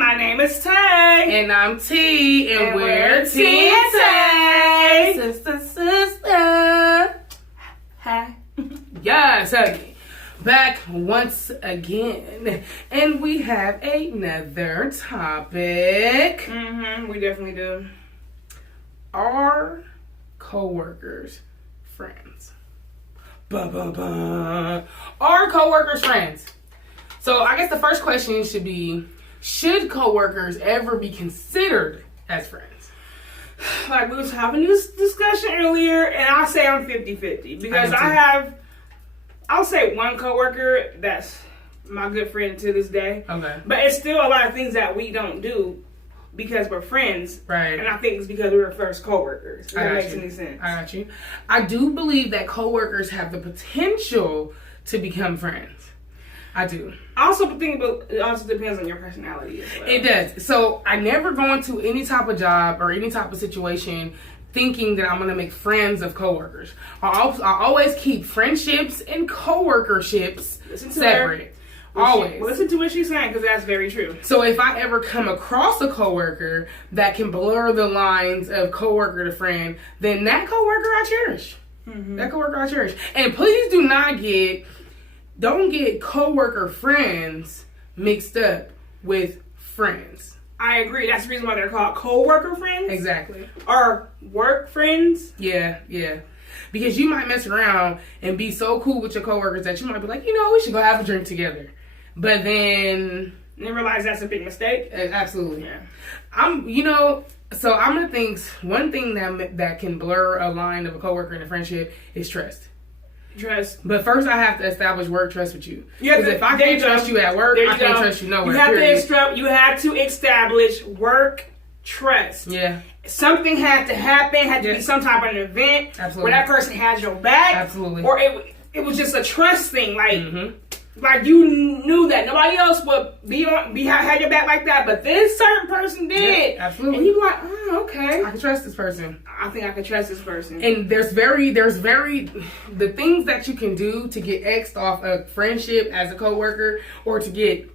My name is Tay. And I'm T. And we're T and Tay. Sister. Hi. Yes, okay. Back once again. And we have another topic. We definitely do. Are coworkers friends? Are coworkers friends? So I guess the first question should be, should coworkers ever be considered as friends? Like we was having this discussion earlier, and I'll say I'm 50-50 because I'll say one coworker that's my good friend to this day. Okay. But it's still a lot of things that we don't do because we're friends. Right. And I think it's because we were first coworkers. If that makes any sense. I got you. I do believe that coworkers have the potential to become friends. I do. I also think it also depends on your personality as well. It does. So I never go into any type of job or any type of situation thinking that I'm going to make friends of coworkers. I always keep friendships and coworkerships separate. Always. Listen to what she's saying, because that's very true. So if I ever come across a coworker that can blur the lines of coworker to friend, then that coworker I cherish. That coworker I cherish. And please don't get coworker friends mixed up with friends. I agree. That's the reason why they're called coworker friends. Exactly. Or work friends. Yeah. Because you might mess around and be so cool with your coworkers that you might be like, we should go have a drink together. But then realize that's a big mistake. Absolutely. Yeah. So I'm gonna think one thing that can blur a line of a coworker in a friendship is trust. Trust. But first I have to establish work trust with you. Because if I can't trust you at work, I can't trust you nowhere. You have to establish work trust. Yeah. Something had to happen, had to be some type of an event where that person has your back. Absolutely. Or it was just a trust thing. Like you knew that nobody else would had your back like that, but this certain person did. Yeah, absolutely. And you were like, oh, okay. I can trust this person. I think I can trust this person. And there's the things that you can do to get X'd off a friendship as a coworker, or to be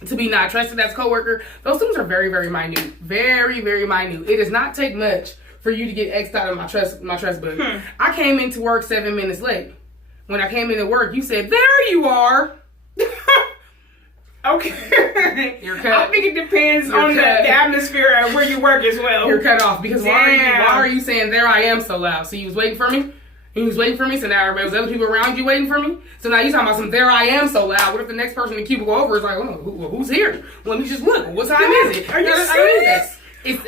not trusted as a coworker. Those things are very, very minute. Very, very minute. It does not take much for you to get X'd out of my trust book. I came into work 7 minutes late. When I came into work, you said, "There you are." Okay. You're cut. I think it depends on the atmosphere and where you work as well. You're cut off because why are you saying "there I am" so loud? So you was waiting for me? He was waiting for me, so now there was other people around you waiting for me? So now you talking about some "there I am" so loud. What if the next person in the cubicle over is like, who's here? Let me just look. What time is it? Are you serious?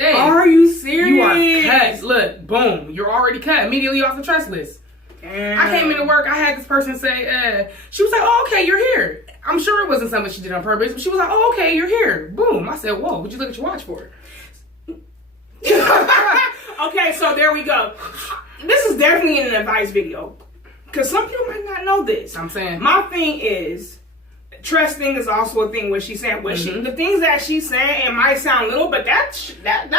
Are you serious? You are cut. Look, boom. You're already cut immediately off the trust list. I came into work, I had this person say, she was like, "Oh, okay, you're here." I'm sure it wasn't something she did on purpose, but she was like, "Oh, okay, you're here." Boom. I said, "Whoa, what'd you look at your watch for?" Okay, so there we go. This is definitely an advice video, because some people might not know this. I'm saying. My thing is, trusting is also a thing. What she's saying, the things that she's saying, it might sound little, but that's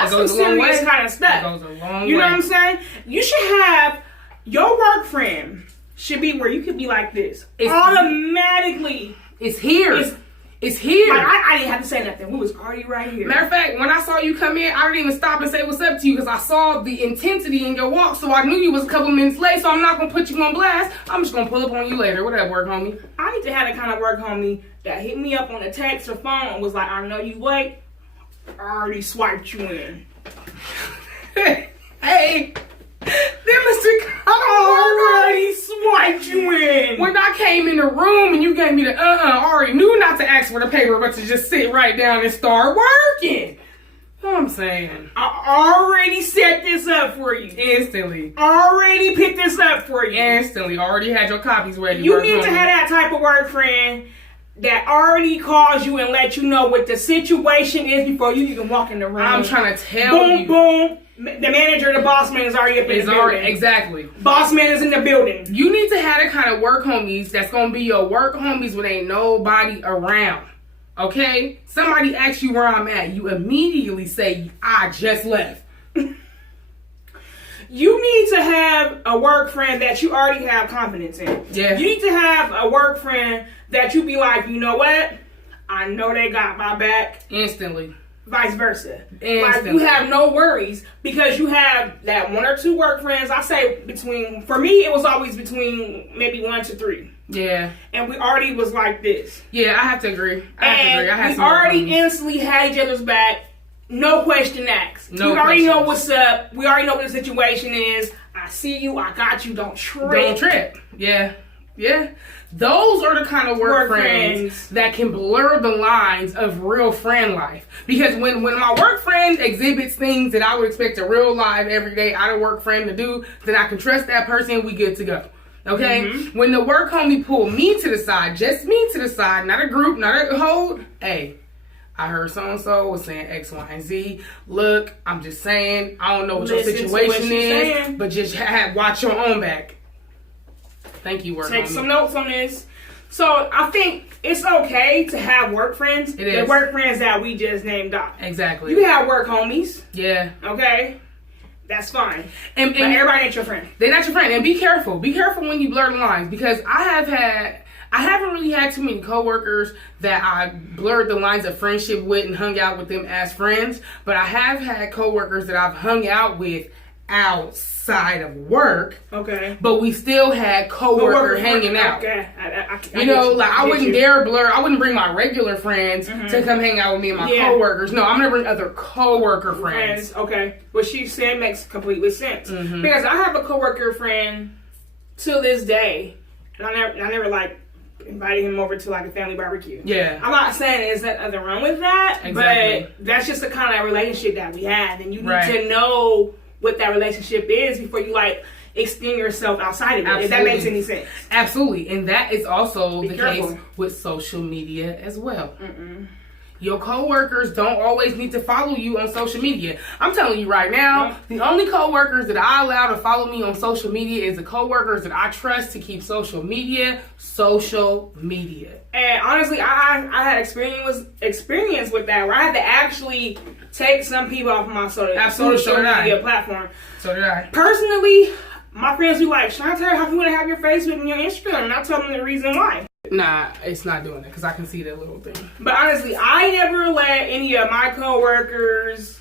some serious kind of stuff. It goes a long way. You know what I'm saying? You should have your work friend should be where you could be like this. Automatically. It's here. It's here. Like, I didn't have to say nothing. We was already right here. Matter of fact, when I saw you come in, I didn't even stop and say what's up to you because I saw the intensity in your walk, so I knew you was a couple minutes late, so I'm not going to put you on blast. I'm just going to pull up on you later. What up, work homie? I need to have the kind of work homie that hit me up on a text or phone and was like, "I know you late. I already swiped you in." Hey. Then Mr. Already swiped you in. When I came in the room and you gave me the I already knew not to ask for the paper, but to just sit right down and start working. You know what I'm saying? I already set this up for you. Instantly. Already picked this up for you. Instantly. Already had your copies ready. You need to have that type of work friend that already calls you and let you know what the situation is before you even walk in the room. I'm trying to tell you. Boom. The manager, the boss man is already up in the building. Exactly. Boss man is in the building. You need to have the kind of work homies that's going to be your work homies when ain't nobody around. Okay? Somebody asks you where I'm at. You immediately say, "I just left." You need to have a work friend that you already have confidence in. Yeah. You need to have a work friend that you be like, "You know what? I know they got my back." Instantly. vice versa. Instantly. Like, you have no worries because you have that 1 or 2 work friends. I say for me, it was always between maybe 1 to 3. Yeah. And we already was like this. Yeah, I have to agree. I had we already instantly had each other's back. No question asked. We already know what's up. We already know what the situation is. I see you. I got you. Don't trip. Don't trip. Yeah. Yeah. Those are the kind of work friends that can blur the lines of real friend life. Because when my work friend exhibits things that I would expect a real life, everyday, out of work friend to do, then I can trust that person, we good to go. Okay? Mm-hmm. When the work homie pull me to the side, just me to the side, not a group, not a whole, hey, I heard so-and-so was saying X, Y, and Z. Look, I'm just saying, I don't know what your situation is, but just watch your own back. Thank you, work Take homie. some notes on this. So, I think it's okay to have work friends. It is. The work friends that we just named off. Exactly. You have work homies. Yeah. Okay? That's fine. And but everybody ain't your friend. They're not your friend. And be careful. Be careful when you blur the lines. Because I haven't really had too many coworkers that I blurred the lines of friendship with and hung out with them as friends. But I have had coworkers that I've hung out with outside of work. Okay. But we still had coworker hanging out. Okay. I wouldn't dare blur. I wouldn't bring my regular friends to come hang out with me and my coworkers. No, I'm gonna bring other coworker friends. Okay. What she said makes completely sense. Mm-hmm. Because I have a coworker friend to this day, and I never like invited him over to like a family barbecue. Yeah. I'm not saying there's nothing wrong with that, but that's just the kind of relationship that we had, and you need to know what that relationship is before you like extend yourself outside of it. Absolutely. If that makes any sense. Absolutely. And that is also the case with social media as well. Your coworkers don't always need to follow you on social media. I'm telling you right now, the only coworkers that I allow to follow me on social media is the coworkers that I trust to keep social media. And honestly, I had experience with that where I had to actually take some people off my social media platform. So did I. Personally, my friends be like, Shantae, how can you have your Facebook and your Instagram? And I tell them the reason why. Nah, it's not doing it because I can see that little thing. But honestly, I never let any of my coworkers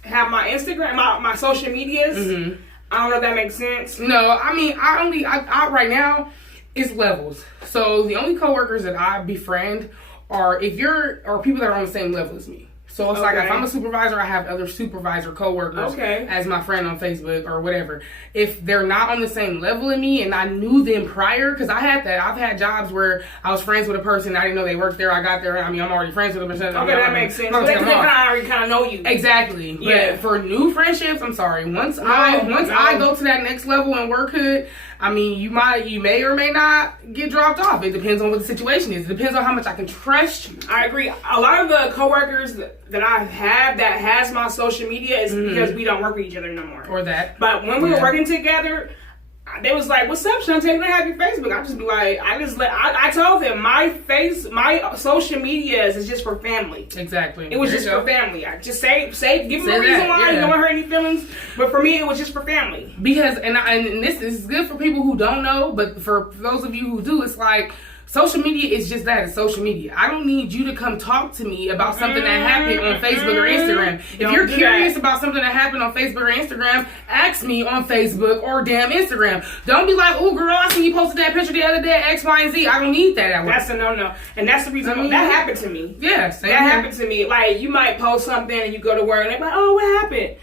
have my Instagram, my social medias. Mm-hmm. I don't know if that makes sense. No, I mean, I right now, it's levels. So the only coworkers that I befriend are people that are on the same level as me. So it's like if I'm a supervisor, I have other supervisor coworkers as my friend on Facebook or whatever. If they're not on the same level as me and I knew them prior, because I had that. I've had jobs where I was friends with a person, I didn't know they worked there. I got there. I mean, I'm already friends with them. Okay, that makes sense. They already kind of know you. Exactly. Yeah. But for new friendships, I'm sorry. Once I go to that next level in workhood, I mean, you may or may not get dropped off. It depends on what the situation is. It depends on how much I can trust you. I agree. A lot of the coworkers that I have that has my social media is because we don't work with each other no more. Or that. But when we were working together, they was like, "What's up, Shantae? Can I have your Facebook?" I just be like, I told them my social medias is just for family. Exactly. It was just for family. I just give them a reason why. You don't hurt any feelings. But for me, it was just for family. Because and this is good for people who don't know, but for those of you who do, it's like social media is just that. It's social media. I don't need you to come talk to me about something that happened on Facebook or Instagram. If you're curious about something that happened on Facebook or Instagram, ask me on Facebook or damn Instagram. Don't be like, "Oh, girl, I seen you posted that picture the other day, X, Y, and Z." I don't need that at work. That's a no-no. And that's the reason that happened to me. Yeah, happened to me. Like, you might post something and you go to work and they're like, "Oh, what happened?"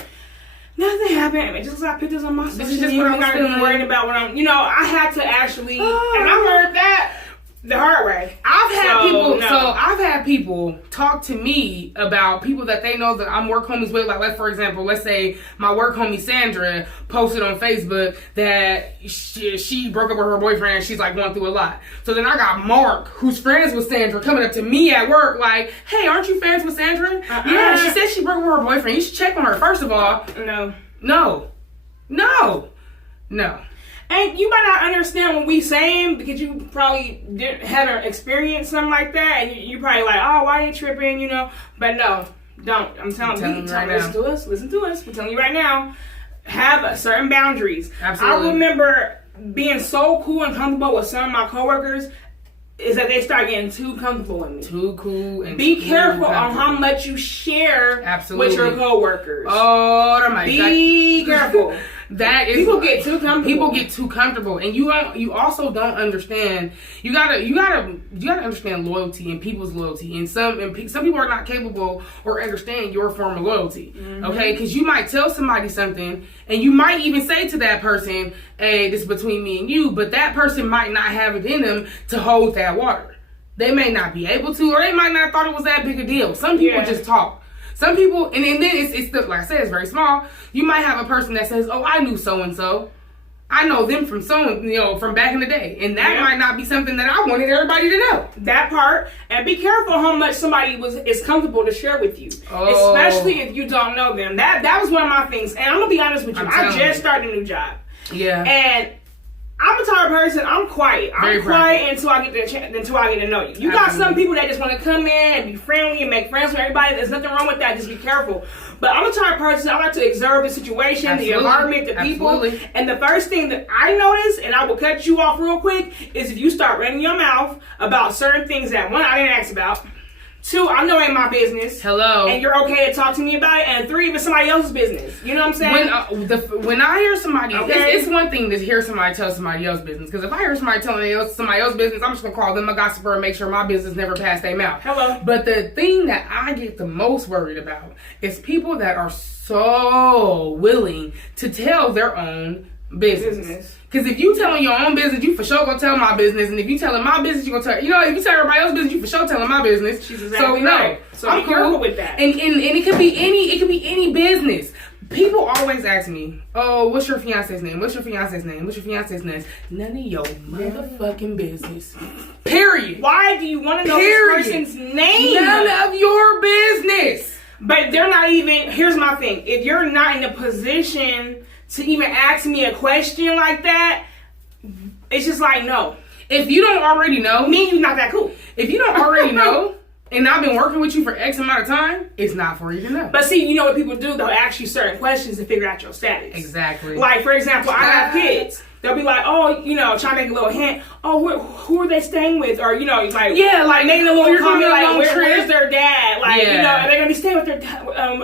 Nothing happened. I mean, just got pictures on my social media. This is just what I'm not really worried about what I'm. I had to actually, and I learned that the hard way. I've had people talk to me about people that they know that I'm work homies with. Like, for example, let's say my work homie Sandra posted on Facebook that she broke up with her boyfriend and she's like going through a lot. So then I got Mark, who's friends with Sandra, coming up to me at work like, "Hey, aren't you friends with Sandra?" "Yeah, she said she broke up with her boyfriend. You should check on her." First of all, no. And you might not understand what we saying because you probably haven't experienced something like that, and you probably like, "Oh, why are you tripping?" But no, don't. I'm telling you right now. Listen to us. We're telling you right now. Have certain boundaries. Absolutely. I remember being so cool and comfortable with some of my coworkers. is that they start getting too comfortable with me. Too cool and be careful on how much you share with your coworkers. Oh, that might be careful. That is people get too comfortable. People get too comfortable, and you also don't understand. You gotta understand loyalty and people's loyalty, and some people are not capable or understand your form of loyalty. Mm-hmm. Okay, because you might tell somebody something, and you might even say to that person, "Hey, this is between me and you," but that person might not have it in them to hold that water. They may not be able to, or they might not have thought it was that big a deal. Some people just talk. Some people, and then it's like I said, it's very small. You might have a person that says, "Oh, I knew so and so. I know them from from back in the day," and that might not be something that I wanted everybody to know. That part, and be careful how much somebody is comfortable to share with you, especially if you don't know them. That was one of my things, and I'm gonna be honest with you. I just started a new job. Yeah, and I'm a type of person. I'm quiet. I'm quiet until I get to know you. You got some people that just want to come in and be friendly and make friends with everybody. There's nothing wrong with that. Just be careful. But I'm a type of person. I like to observe the situation, the environment, the people. And the first thing that I notice, and I will cut you off real quick, is if you start running your mouth about certain things that one, I didn't ask about. Two, I know ain't my business. Hello. And you're okay to talk to me about it. And three, it's somebody else's business. You know what I'm saying? When I hear somebody, it's one thing to hear somebody tell somebody else's business. Because if I hear somebody telling somebody else's business, I'm just going to call them a gossiper and make sure my business never passed their mouth. Hello. But the thing that I get the most worried about is people that are so willing to tell their own business. Because if you telling your own business, you for sure gonna tell my business, and if you telling my business, you gonna tell. If you tell everybody else's business, you for sure telling my business. She's exactly right. So I'm cool with that. And it could be any business. People always ask me, "Oh, what's your fiance's name? What's your fiance's name? What's your fiance's name?" None of your motherfucking business. Period. Why do you want to know this person's name? None of your business. But they're not even. Here's my thing. If you're not in a position to even ask me a question like that, it's just like, no. If you don't already know, me and you not that cool. If you don't already know, and I've been working with you for X amount of time, it's not for you to know. But see, you know what people do? They'll ask you certain questions to figure out your status. Exactly. Like, for example, I have kids. They'll be like, oh, trying to make a little hint. Oh, who are they staying with? Or, like making a little comment, like, where's their dad? Like, are they going to be staying with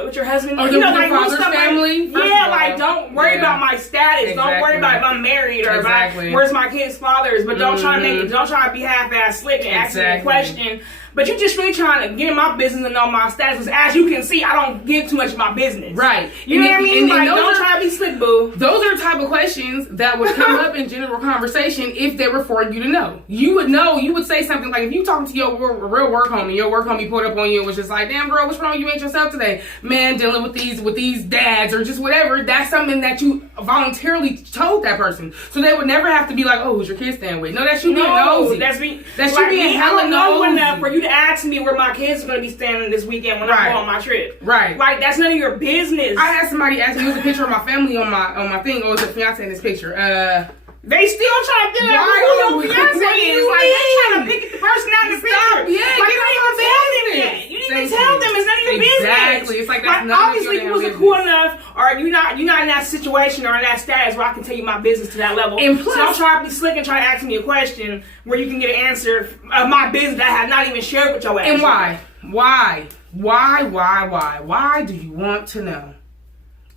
with your husband? Or your father's family? Don't worry about my status. Exactly. Don't worry about if I'm married or where's my kid's fathers. But don't try to be half-ass slick and ask me a question. But you just really trying to get in my business and know my status. As you can see, I don't give too much of my business. Right. You know what I mean? Don't try to be slick, boo. Those are the type of questions that would come up in general conversation if they were for you to know. You would know. You would say something like, if you talking to your real work homie pulled up on you and was just like, "Damn, girl, what's wrong? You ain't yourself today. Man, dealing with these dads," or just whatever. That's something that you voluntarily told that person. So they would never have to be like, "Oh, who's your kid staying with?" No, that's you being nosy. That's me. That's you being hella nosy. Enough for you to ask me where my kids are going to be staying this weekend when I go on my trip. Right. Like, that's none of your business. I had somebody ask me, "There's a picture of my family on my thing." "Oh, it's a fiance in this picture." They still trying to figure out who your fiance is. Like, they trying to pick the person out of the picture. Yeah, like, you didn't even tell them yet. You didn't even tell them. It's none of your business. Exactly. It's like, that's not obviously you wasn't cool enough, or you're not in that situation or in that status where I can tell you my business to that level. And plus, so don't try to be slick and try to ask me a question where you can get an answer of my business that I have not even shared with your ass. And why? Why do you want to know?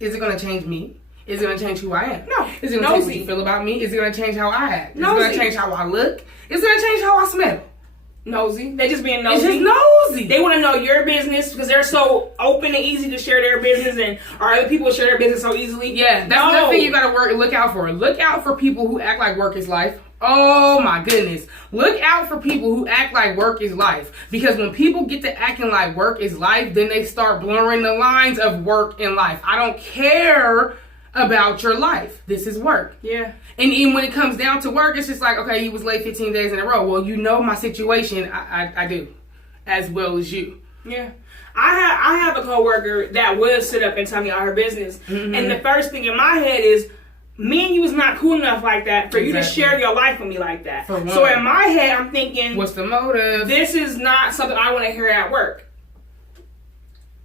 Is it going to change me? Is it going to change who I am? No. Is it going to change what you feel about me? Is it going to change how I act? Is it going to change how I look? Is it going to change how I smell? Nosy. They just being nosy. It's just nosy. They want to know your business because they're so open and easy to share their business, and or other people share their business so easily. Yeah, that's another thing you got to look out for. Look out for people who act like work is life. Oh my goodness. Look out for people who act like work is life. Because when people get to acting like work is life, then they start blurring the lines of work and life. I don't care about your life. This is work. Yeah. And even when it comes down to work, it's just like, okay, you was late 15 days in a row. Well, you know my situation. I do. As well as you. Yeah. I have a coworker that would sit up and tell me all her business. Mm-hmm. And the first thing in my head is, me and you was not cool enough like that for you to share your life with me like that. So in my head, I'm thinking, what's the motive? This is not something I want to hear at work.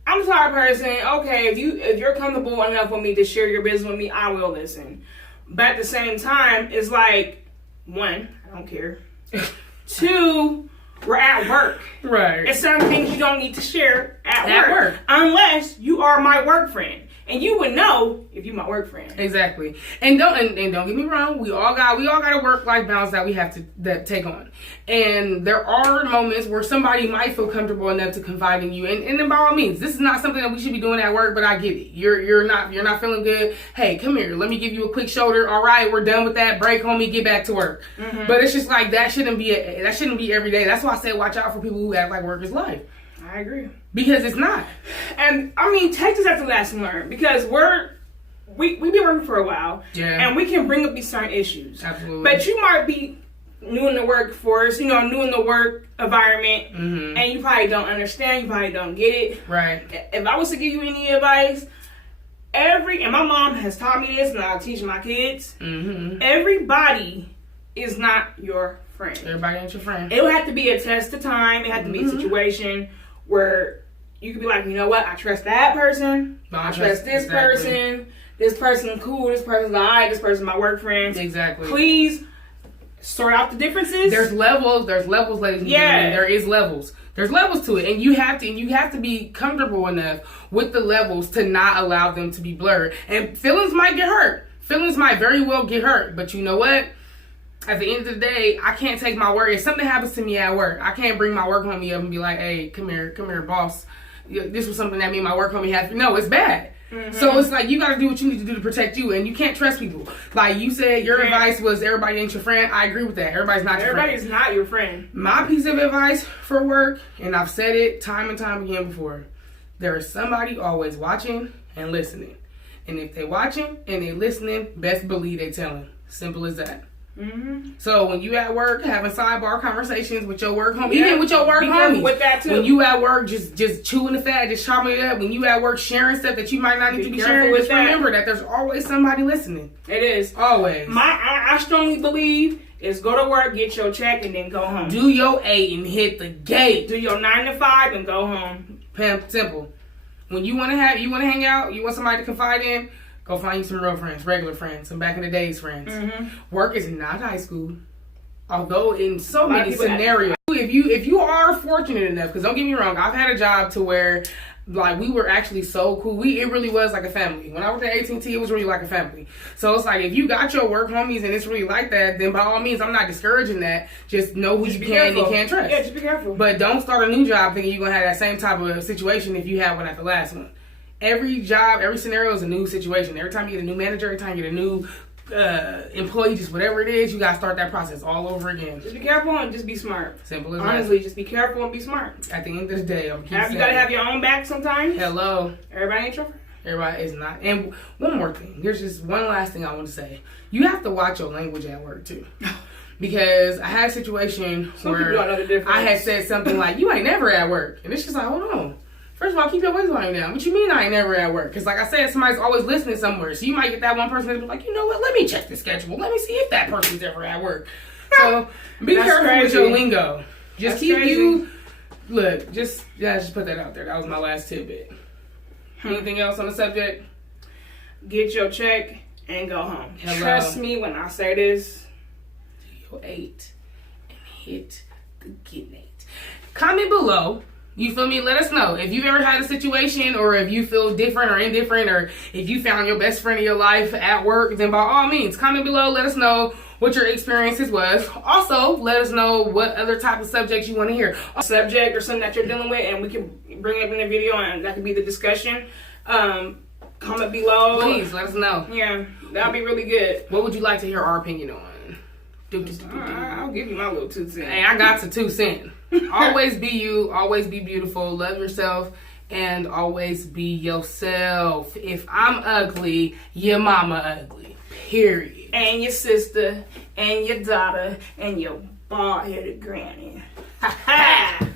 I'm the type of person, okay, if you're comfortable enough with me to share your business with me, I will listen. But at the same time, it's like, one, I don't care. Two, we're at work. Right. And certain things you don't need to share at work. Unless you are my work friend. And you would know if you're my work friend. Exactly. And don't get me wrong, we all got a work-life balance that we have to take on. And there are moments where somebody might feel comfortable enough to confide in you. And then by all means, this is not something that we should be doing at work, but I get it. You're not feeling good. Hey, come here. Let me give you a quick shoulder. All right, we're done with that. Break, homie, get back to work. Mm-hmm. But it's just like that shouldn't be every day. That's why I say watch out for people who act like work is life. I agree. Because it's not. And I mean, take this as a lesson learned, because we've been working for a while. Yeah. And we can bring up these certain issues. Absolutely. But you might be new in the workforce, new in the work environment, mm-hmm. and you probably don't understand, you probably don't get it. Right. If I was to give you any advice, and my mom has taught me this, and I'll teach my kids, mm-hmm. everybody is not your friend. Everybody ain't your friend. It would have to be a test of time. It had to be a situation where you could be like, you know what, I trust that person. I trust this person. This person cool. This person's alright. This person's my work friend. Exactly. Please sort out the differences. There's levels, ladies and gentlemen. There is levels. There's levels to it, and you have to be comfortable enough with the levels to not allow them to be blurred. And feelings might get hurt. Feelings might very well get hurt. But you know what? At the end of the day, I can't take my work. If something happens to me at work, I can't bring my work homie up and be like, hey, come here, boss. This was something that me and my work homie had. No, it's bad. Mm-hmm. So it's like, you got to do what you need to do to protect you, and you can't trust people. Like you said, your advice was everybody ain't your friend. I agree with that. Everybody's not your friend. Everybody's not your friend. My piece of advice for work, and I've said it time and time again before, there is somebody always watching and listening. And if they watching and they listening, best believe they telling. Simple as that. Mm-hmm. So when you at work having sidebar conversations with your work homie, even with your work homies, with that too. When you at work just chewing the fat, just chopping it up. When you at work sharing stuff that you might not need to be sharing, just remember that there's always somebody listening. It is always. I strongly believe is go to work, get your check, and then go home. Do your 8 and hit the gate. Do your 9 to 5 and go home. Simple. When you want to hang out, you want somebody to confide in. Go find you some real friends, regular friends, some back in the days friends. Mm-hmm. Work is not high school, although in so many scenarios, if you are fortunate enough, because don't get me wrong, I've had a job to where like we were actually so cool. It really was like a family. When I worked at AT&T, it was really like a family. So it's like if you got your work homies and it's really like that, then by all means, I'm not discouraging that. Just know who you can and can't trust. Yeah, just be careful. But don't start a new job thinking you're gonna have that same type of situation if you had one at the last one. Every job, every scenario is a new situation. Every time you get a new manager, every time you get a new employee, just whatever it is, you got to start that process all over again. Just be careful and just be smart. Simple as Honestly, just be careful and be smart. At the end of the day, you got to have your own back sometimes. Hello. Everybody ain't your friend. Everybody is not. And one more thing. There's just one last thing I want to say. You have to watch your language at work, too. Because I had a situation where I had said something like, you ain't never at work. And it's just like, hold on. First of all, keep your waistline down. What you mean I ain't never at work? Because like I said, somebody's always listening somewhere. So you might get that one person that's like, you know what? Let me check the schedule. Let me see if that person's ever at work. So be careful with your lingo. Just keep you... Look, just put that out there. That was my last tidbit. Anything else on the subject? Get your check and go home. Hello. Trust me when I say this. Do your 8 and hit the gate. Comment below. You feel me? Let us know if you've ever had a situation, or if you feel different or indifferent, or if you found your best friend in your life at work. Then by all means, comment below. Let us know what your experiences was. Also, let us know what other type of subjects you want to hear. A subject or something that you're dealing with, and we can bring it up in the video, and that could be the discussion. Comment below. Please let us know. Yeah, that'll be really good. What would you like to hear our opinion on? I'll give you my little 2 cents. Hey, I got to 2 cents. Always be you. Always be beautiful. Love yourself. And always be yourself. If I'm ugly, your mama ugly. Period. And your sister. And your daughter. And your bald-headed granny. Ha ha!